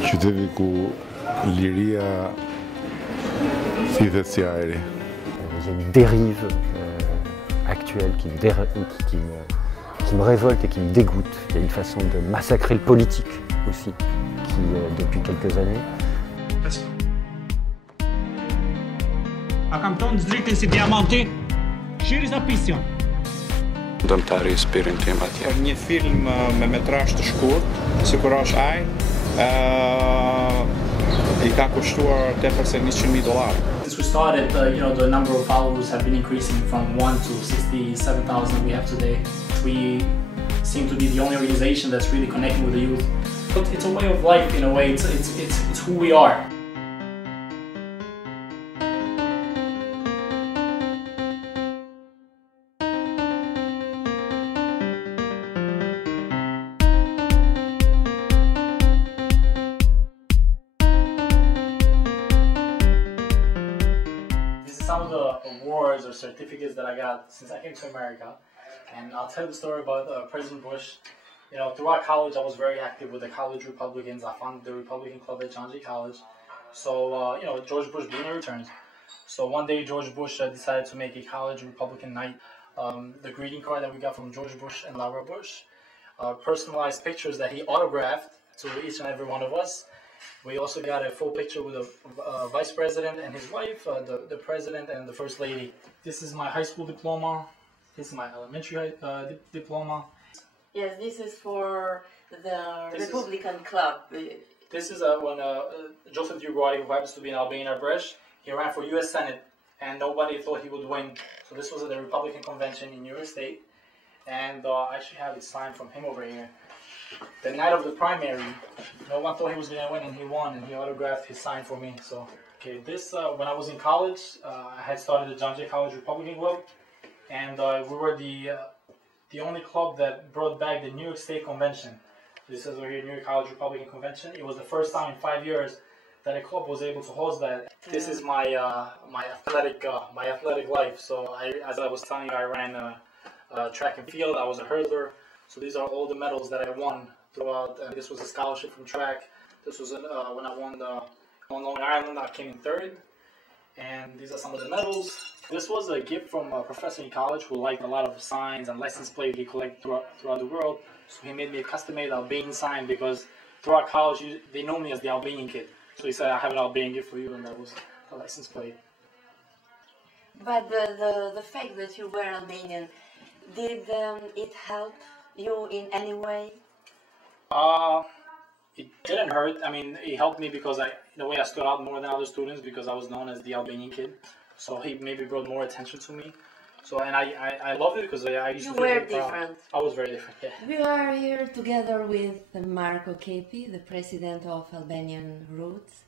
Qyteti ku liria thithet si ajri. Il y a une dérive actuelle qui me révolte et qui me dégoûte. Il y a une façon de massacrer le politique aussi, qui depuis quelques années. A kam tonë zlitin si diamanti, shiri sa pision. Dëmtari i spirin tim atje. Një film me metrazh të shkurt, sikur është ai, I ka kushtuar tepër se $100,000. Since we started, the number of followers have been increasing from 1 to 67,000 we have today. We seem to be the only organization that's really connecting with the youth. But it's a way of life in a way. It's who we are. Some of the awards or certificates that I got since I came to America, and I'll tell the story about President Bush. Throughout college, I was very active with the college Republicans. I founded the Republican Club at John Jay College. So, George Bush being returned. So one day, George Bush decided to make a college Republican night. The greeting card that we got from George Bush and Klara Buda, personalized pictures that he autographed to each and every one of us. We also got a full picture with the vice president and his wife, the president and the first lady. This is my high school diploma. This is my elementary diploma. Yes, this is for the Republican Club. This is when Joseph Uguay, who happens to be an Albanian Roots, he ran for U.S. Senate, and nobody thought he would win. So this was at the Republican convention in New York State, and I actually have it signed from him over here. The night of the primary, no one thought he was going to win, and he won, and he autographed his sign for me. So, okay, this, when I was in college, I had started the John Jay College Republican Club, and we were the only club that brought back the New York State Convention. This is over here, New York College Republican Convention. It was the first time in 5 years that a club was able to host that. This is my my athletic life. So, as I was telling you, I ran track and field. I was a hurdler. So these are all the medals that I won throughout, and this was a scholarship from track. This was when I won on Long Island, I came in third. And these are some of the medals. This was a gift from a professor in college who liked a lot of signs and license plates he collected throughout the world. So he made me a custom-made Albanian sign because throughout college they know me as the Albanian kid. So he said, I have an Albanian gift for you, and that was a license plate. But the fact that you were Albanian, did it help you in any way? It didn't hurt. I mean, it helped me because in a way I stood out more than other students because I was known as the Albanian kid. So he maybe brought more attention to me. So, and I loved it because I used to feel very proud. I was very different, yeah. We are here together with Marko Kepi, the president of Albanian Roots.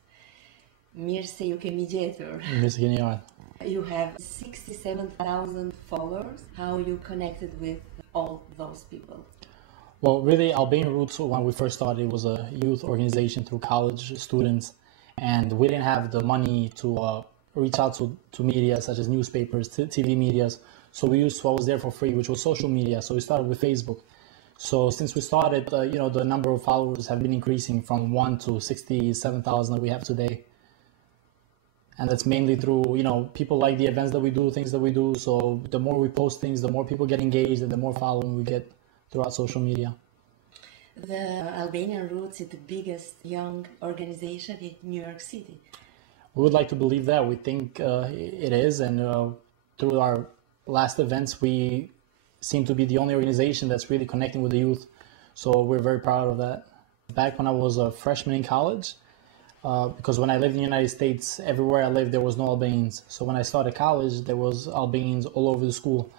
Mirë se ju kemi gjetur. Mirë se keni ardhur. You have 67,000 followers. How you connected with all those people? Well, really, Albanian Roots, when we first started, was a youth organization through college students, and we didn't have the money to reach out to media such as newspapers, TV medias. So we used what was there for free, which was social media. So we started with Facebook. So since we started, the number of followers have been increasing from 1 to 67,000 that we have today. And that's mainly through, people like the events that we do, things that we do. So the more we post things, the more people get engaged and the more following we get throughout social media. The Albanian Roots is the biggest young organization in New York City. We would like to believe that. We think it is. And through our last events, we seem to be the only organization that's really connecting with the youth. So we're very proud of that. Back when I was a freshman in college, because when I lived in the United States, everywhere I lived, there was no Albanians. So when I started college, there was Albanians all over the school.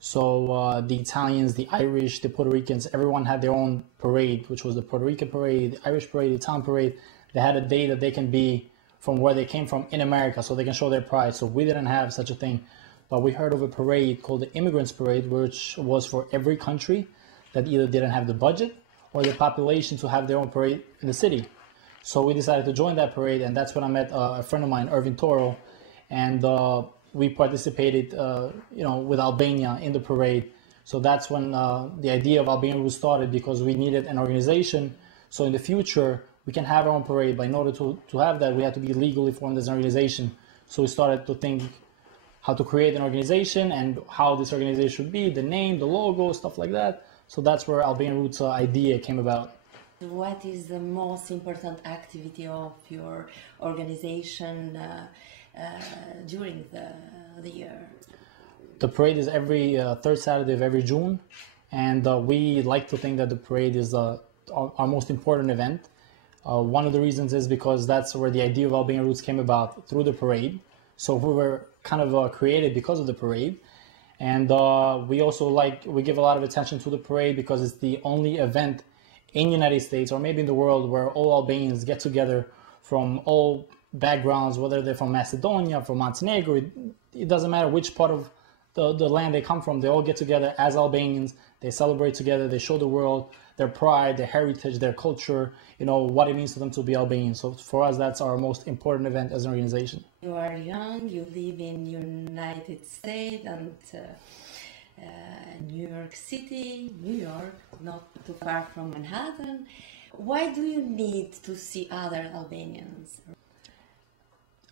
So the Italians, the Irish, the Puerto Ricans, everyone had their own parade, which was the Puerto Rican parade, the Irish parade, the Italian parade. They had a day that they can be from where they came from in America, so they can show their pride. So we didn't have such a thing. But we heard of a parade called the Immigrants Parade, which was for every country that either didn't have the budget or the population to have their own parade in the city. So we decided to join that parade, and that's when I met a friend of mine, Irvin Toro, and we participated, with Albania in the parade. So that's when the idea of Albanian Roots started, because we needed an organization. So in the future, we can have our own parade, but in order to have that, we have to be legally formed as an organization. So we started to think how to create an organization and how this organization should be, the name, the logo, stuff like that. So that's where Albanian Roots idea came about. What is the most important activity of your organization during the year? The parade is every third Saturday of every June, and we like to think that the parade is our most important event. One of the reasons is because that's where the idea of Albanian Roots came about, through the parade. So we were kind of created because of the parade. And we also we give a lot of attention to the parade because it's the only event in the United States or maybe in the world where all Albanians get together from all backgrounds, whether they're from Macedonia, from Montenegro. It doesn't matter which part of the land they come from. They all get together as Albanians. They celebrate together. They show the world their pride, their heritage, their culture, you know, what it means to them to be Albanian. So for us, that's our most important event as an organization. You are young, you live in United States and New York City, New York, not too far from Manhattan. Why do you need to see other Albanians?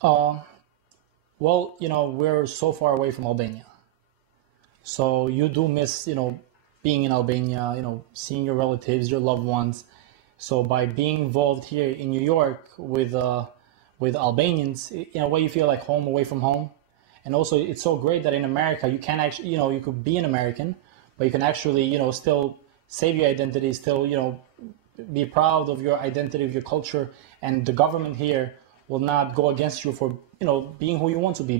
Well, you know, we're so far away from Albania. So you do miss, you know, being in Albania, you know, seeing your relatives, your loved ones. So by being involved here in New York with Albanians, in a way you feel like home away from home. And also it's so great that in America you can actually, you know, you could be an American, but you can actually, you know, still save your identity, still, you know, be proud of your identity, of your culture. And the government here will not go against you for, you know, being who you want to be.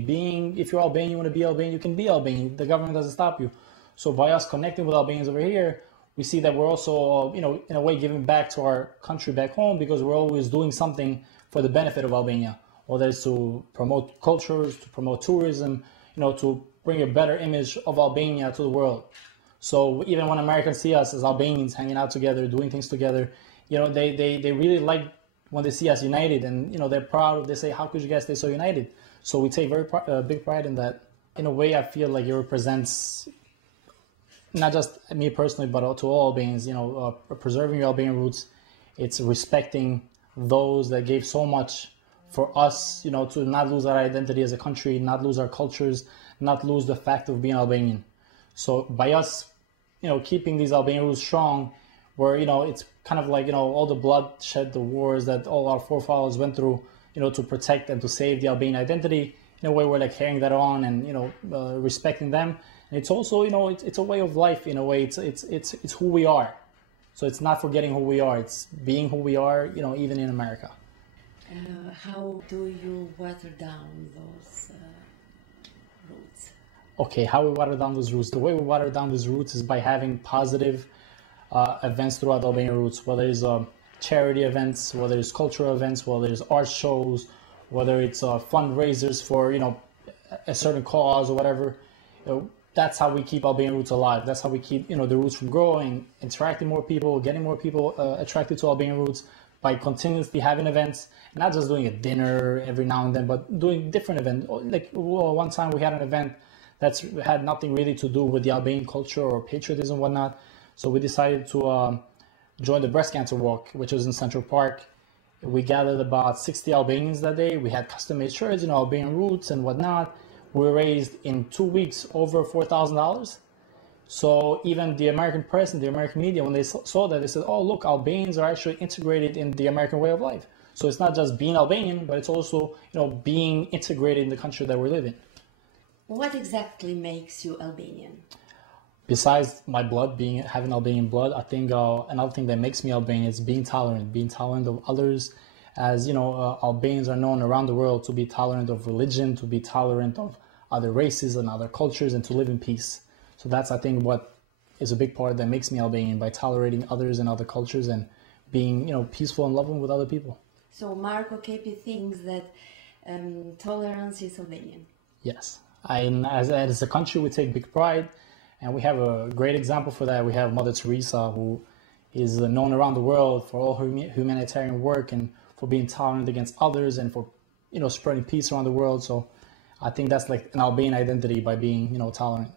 If you're Albanian, you want to be Albanian, you can be Albanian. The government doesn't stop you. So by us connecting with Albanians over here, we see that we're also, you know, in a way giving back to our country back home because we're always doing something for the benefit of Albania, whether it's to promote cultures, to promote tourism, you know, to bring a better image of Albania to the world. So even when Americans see us as Albanians hanging out together, doing things together, you know, they really like when they see us united, and, you know, they're proud. They say, how could you guys stay so united? So we take very big pride in that. In a way, I feel like it represents not just me personally, but to all Albanians, you know, preserving your Albanian roots. It's respecting those that gave so much for us, you know, to not lose our identity as a country, not lose our cultures, not lose the fact of being Albanian. So by us, you know, keeping these Albanian roots strong, where, you know, it's kind of like, you know, all the bloodshed, the wars that all our forefathers went through, you know, to protect and to save the Albanian identity. In a way, we're like carrying that on and, you know, respecting them. And it's also, you know, it's a way of life. In a way, it's who we are. So it's not forgetting who we are. It's being who we are, you know, even in America. How do you water down those roots? Okay, how we water down those roots? The way we water down those roots is by having positive events throughout Albanian Roots, whether it's charity events, whether it's cultural events, whether it's art shows, whether it's fundraisers for, you know, a certain cause or whatever. You know, that's how we keep Albanian Roots alive. That's how we keep, you know, the roots from growing, interacting more people, getting more people attracted to Albanian Roots by continuously having events, not just doing a dinner every now and then, but doing different events. Like one time we had an event that's had nothing really to do with the Albanian culture or patriotism and whatnot. So we decided to join the breast cancer walk, which was in Central Park. We gathered about 60 Albanians that day. We had custom-made shirts, you know, Albanian roots and whatnot. We raised in 2 weeks over $4,000. So even the American press and the American media, when they saw that, they said, oh, look, Albanians are actually integrated in the American way of life. So it's not just being Albanian, but it's also, you know, being integrated in the country that we live in. What exactly makes you Albanian? Besides my blood, having Albanian blood, I think another thing that makes me Albanian is being tolerant of others. As you know, Albanians are known around the world to be tolerant of religion, to be tolerant of other races and other cultures, and to live in peace. So that's, I think, what is a big part that makes me Albanian, by tolerating others and other cultures and being, you know, peaceful and loving with other people. So Marko Kepi thinks that tolerance is Albanian. Yes. As a country, we take big pride, and we have a great example for that. We have Mother Teresa, who is known around the world for all her humanitarian work and for being tolerant against others and for, you know, spreading peace around the world. So I think that's like an Albanian identity, by being, you know, tolerant.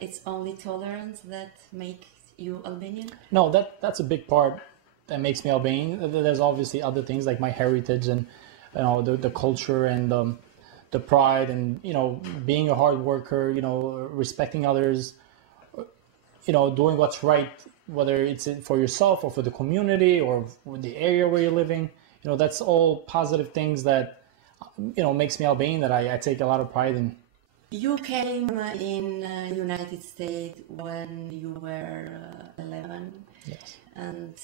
It's only tolerance that makes you Albanian? No, that's a big part that makes me Albanian. There's obviously other things like my heritage and the culture and the pride and being a hard worker, respecting others, doing what's right, whether it's for yourself or for the community or the area where you're living. That's all positive things that makes me Albanian, that I take a lot of pride in. You came in United States when you were 11. Yes. And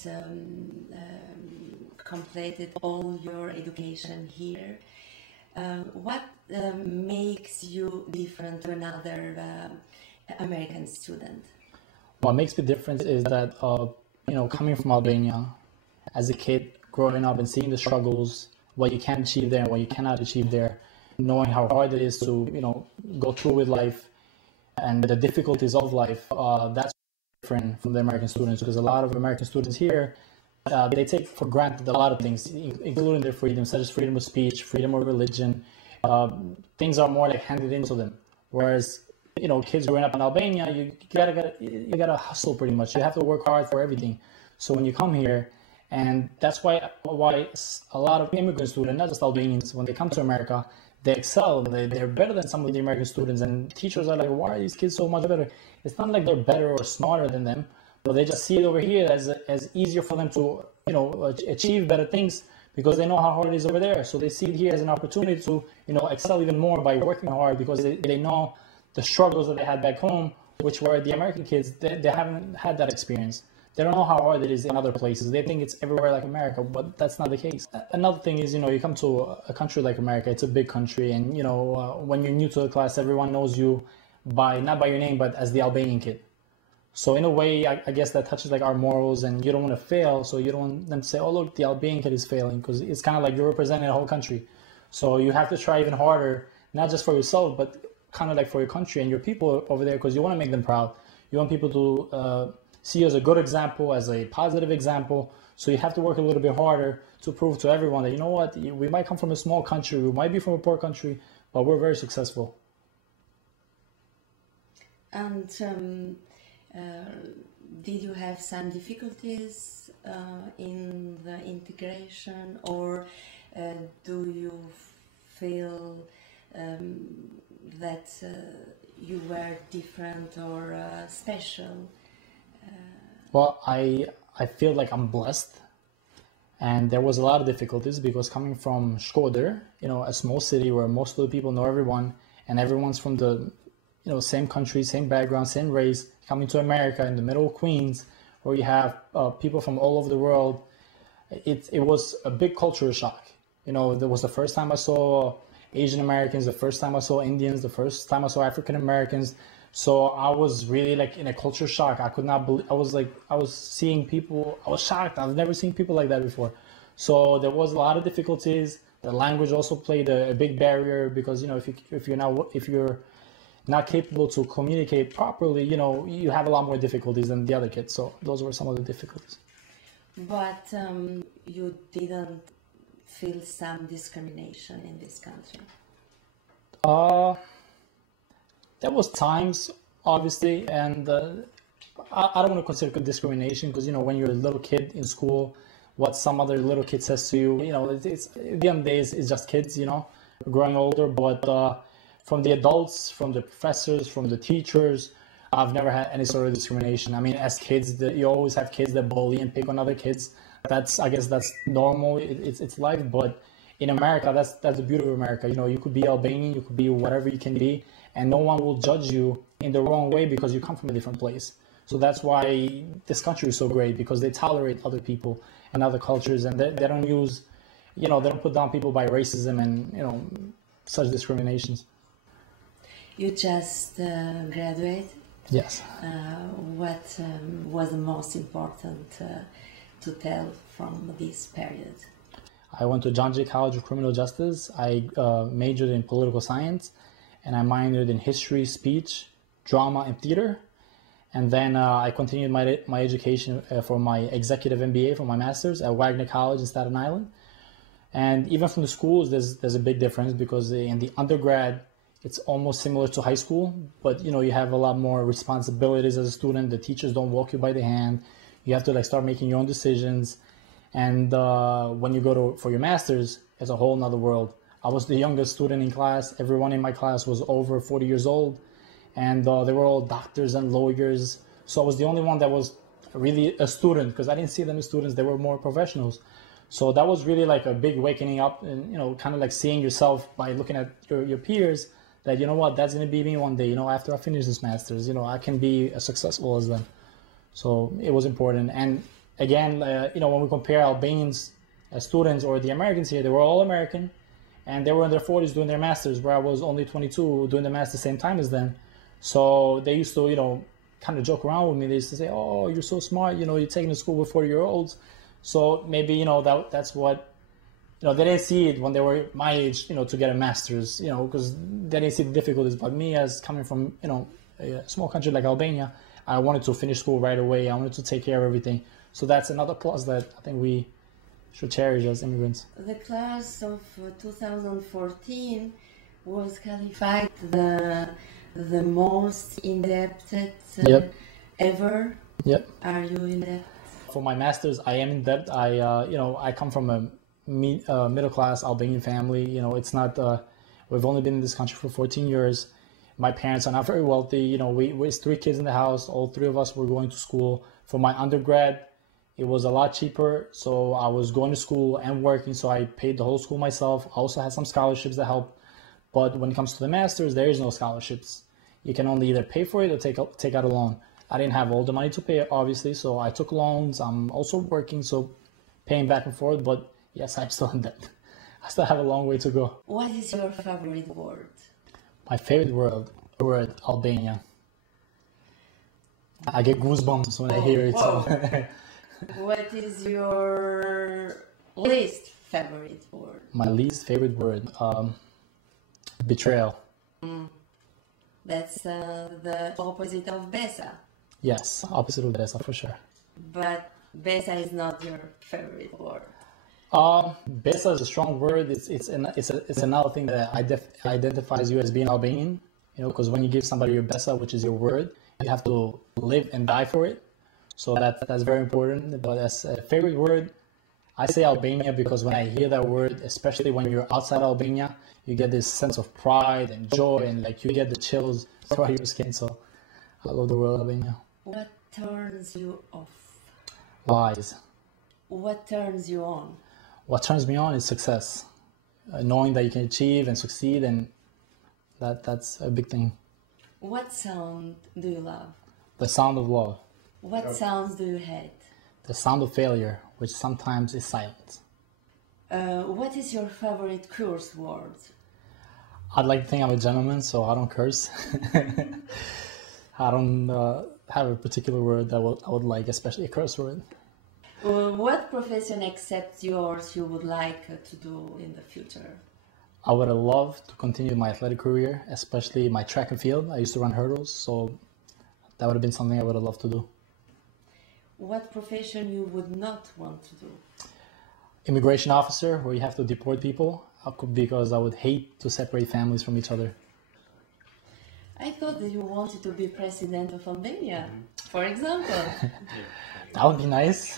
completed all your education here. What makes you different to another American student? What makes me different is that coming from Albania as a kid, growing up and seeing the struggles, what you can achieve there and what you cannot achieve there, knowing how hard it is to go through with life and the difficulties of life, that's different from the American students, because a lot of American students here, they take for granted a lot of things, including their freedom, such as freedom of speech, freedom of religion. Things are more like handed into them, whereas kids growing up in Albania, you gotta hustle pretty much. You have to work hard for everything. So when you come here, and that's why a lot of immigrant students, not just Albanians, when they come to America, they excel. They're better than some of the American students, and teachers are like, why are these kids so much better? It's not like they're better or smarter than them, but they just see it over here as easier for them to achieve better things, because they know how hard it is over there. So they see it here as an opportunity to excel even more by working hard, because they know the struggles that they had back home, which were the American kids, they haven't had that experience. They don't know how hard it is in other places. They think it's everywhere like America, but that's not the case. Another thing is, you come to a country like America, it's a big country, and when you're new to the class, everyone knows you not by your name, but as the Albanian kid. So in a way, I guess that touches like our morals, and you don't want to fail, so you don't want them to say, oh look, the Albanian kid is failing, because it's kind of like you're representing the whole country. So you have to try even harder, not just for yourself, but kind of like for your country and your people over there, because you want to make them proud. You want people to see you as a good example, as a positive example. So you have to work a little bit harder to prove to everyone that, what, we might come from a small country, we might be from a poor country, but we're very successful. And did you have some difficulties in the integration, or do you feel that you were different or special? Well, I feel like I'm blessed, and there was a lot of difficulties, because coming from Shkodër, a small city where most of the people know everyone, and everyone's from the same country, same background, same race, coming to America in the middle of Queens, where you have people from all over the world, it was a big cultural shock. There was the first time I saw Asian Americans, the first time I saw Indians, the first time I saw African Americans. So I was really like in a culture shock. I could not believe, I was seeing people, I was shocked. I've never seen people like that before. So there was a lot of difficulties. The language also played a big barrier, because, if you're not capable to communicate properly, you have a lot more difficulties than the other kids. So those were some of the difficulties. But you didn't feel some discrimination in this country? There was times, obviously, and I don't want to consider it discrimination, because, when you're a little kid in school, what some other little kid says to you, it's at the end of the day, it's just kids, growing older. But from the adults, from the professors, from the teachers, I've never had any sort of discrimination. I mean, as kids, you always have kids that bully and pick on other kids. I guess that's normal. It's life. But in America, that's the beauty of America. You could be Albanian, you could be whatever you can be, and no one will judge you in the wrong way because you come from a different place. So that's why this country is so great, because they tolerate other people and other cultures, and they don't use, they don't put down people by racism and, such discriminations. You just graduated? Yes. What was the most important to tell from this period? I went to John Jay College of Criminal Justice. I majored in political science, and I minored in history, speech, drama, and theater. And then I continued my education for my executive MBA, for my master's at Wagner College in Staten Island. And even from the schools, there's a big difference, because in the undergrad, it's almost similar to high school, but you have a lot more responsibilities as a student. The teachers don't walk you by the hand. You have to start making your own decisions. And when you go for your master's, it's a whole nother world. I was the youngest student in class. Everyone in my class was over 40 years old, and they were all doctors and lawyers. So I was the only one that was really a student, because I didn't see them as students. They were more professionals. So that was really like a big wakening up, and kind of like seeing yourself by looking at your peers, that what, that's going to be me one day. After I finish this master's, I can be as successful as them. So it was important. And again, when we compare Albanians as students or the Americans here, they were all American, and they were in their 40s doing their masters, where I was only 22 doing the master's the same time as them. So they used to, kind of joke around with me. They used to say, "Oh, you're so smart, you're taking to school with 40-year-olds." So maybe, that's what, they didn't see it when they were my age, to get a master's, because they didn't see the difficulties. But me, as coming from, a small country like Albania, I wanted to finish school right away. I wanted to take care of everything. So that's another plus that I think we should cherish as immigrants. The class of 2014 was qualified the most indebted ever. Yep. Are you in debt? For my master's, I am in debt. I come from a middle-class Albanian family. It's not. We've only been in this country for 14 years. My parents are not very wealthy. We're 3 kids in the house. All 3 of us were going to school. For my undergrad, it was a lot cheaper. So I was going to school and working. So I paid the whole school myself. I also had some scholarships that helped. But when it comes to the master's, there is no scholarships. You can only either pay for it or take out a loan. I didn't have all the money to pay, obviously, so I took loans. I'm also working, so paying back and forth. But yes, I'm still in debt. I still have a long way to go. What is your favorite word? My favorite word, Albania. I get goosebumps when I hear it. So. What is your least favorite word? My least favorite word, betrayal. That's the opposite of Besa. Yes, opposite of Besa for sure. But Besa is not your favorite word. Besa is a strong word. It's another thing that identifies you as being Albanian. Because when you give somebody your Besa, which is your word, you have to live and die for it. So that's very important. But as a favorite word, I say Albania because when I hear that word, especially when you're outside Albania, you get this sense of pride and joy, and like you get the chills throughout your skin. So I love the word Albania. What turns you off? Lies. What turns you on? What turns me on is success. Knowing that you can achieve and succeed, and that's a big thing. What sound do you love? The sound of love. What sounds do you hate? The sound of failure, which sometimes is silence. What is your favorite curse word? I'd like to think I'm a gentleman, so I don't curse. I don't have a particular word that I would like, especially a curse word. What profession except yours you would like to do in the future? I would have loved to continue my athletic career, especially my track and field. I used to run hurdles, so that would have been something I would have loved to do. What profession you would not want to do? Immigration officer, where you have to deport people, because I would hate to separate families from each other. I thought that you wanted to be president of Albania, for example. That would be nice.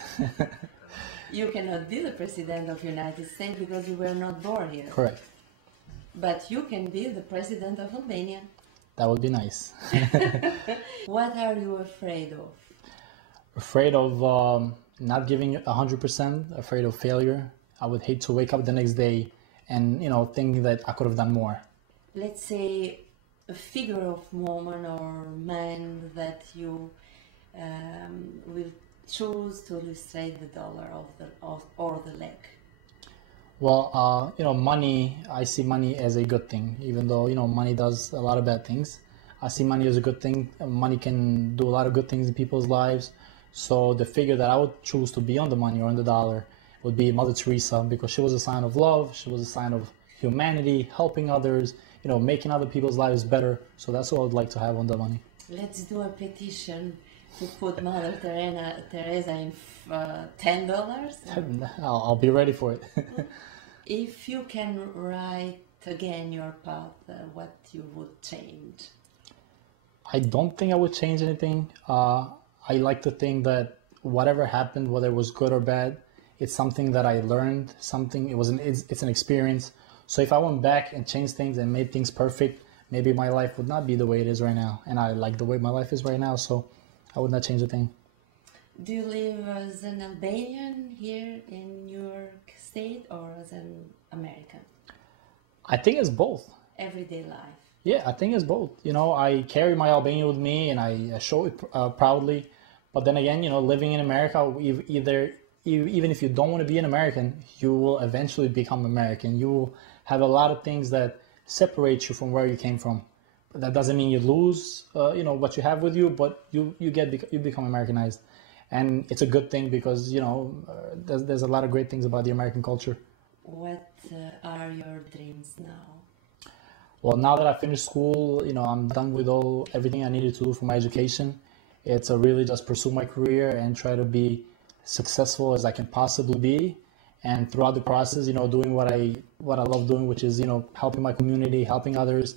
You cannot be the president of the United States because you were not born here. Correct. But you can be the president of Albania. That would be nice. What are you afraid of? Afraid of not giving 100%, afraid of failure. I would hate to wake up the next day and, thinking that I could have done more. Let's say a figure of woman or man that you will choose to illustrate the dollar or the leg. Well, money, I see money as a good thing, even though, money does a lot of bad things. I see money as a good thing. Money can do a lot of good things in people's lives. So the figure that I would choose to be on the money or on the dollar would be Mother Teresa, because she was a sign of love. She was a sign of humanity, helping others, making other people's lives better. So that's what I would like to have on the money. Let's do a petition to put Mother Teresa in $10. I'll be ready for it. If you can write again your path, what you would change? I don't think I would change anything. I like to think that whatever happened, whether it was good or bad, it's something that I learned, it's an experience. So if I went back and changed things and made things perfect, maybe my life would not be the way it is right now. And I like the way my life is right now, so I would not change a thing. Do you live as an Albanian here in New York State or as an American? I think it's both. Everyday life. Yeah, I think it's both. You know, I carry my Albania with me and I show it proudly. But then again, you know, living in America, even if you don't want to be an American, you will eventually become American. You will have a lot of things that separate you from where you came from. But that doesn't mean you lose, you know, what you have with you, but you become Americanized. And it's a good thing because, you know, there's a lot of great things about the American culture. What are your dreams now? Well, now that I finished school, you know, I'm done with everything I needed to do for my education. It's really just pursue my career and try to be successful as I can possibly be. And throughout the process, you know, doing what I love doing, which is, you know, helping my community, helping others,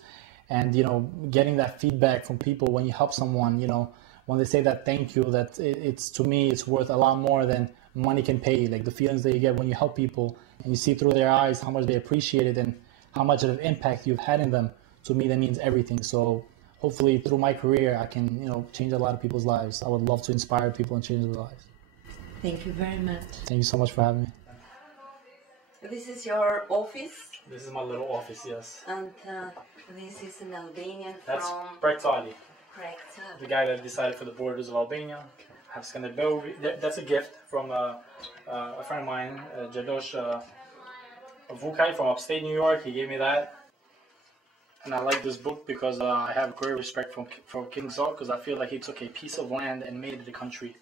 and, you know, getting that feedback from people when you help someone, you know, when they say that thank you, that it's to me, it's worth a lot more than money can pay. Like the feelings that you get when you help people and you see through their eyes how much they appreciate it and how much of an impact you've had in them. To me, that means everything. So hopefully through my career, I can, you know, change a lot of people's lives. I would love to inspire people and change their lives. Thank you very much. Thank you so much for having me. This is your office? This is my little office, yes. And this is an Albanian That's from... Pretali, Correct. the guy that decided for the borders of Albania. I have scanned the bill. That's a gift from a friend of mine, Jadosh Vukaj from upstate New York. He gave me that. And I like this book because I have great respect for King Saul, because I feel like he took a piece of land and made it a country.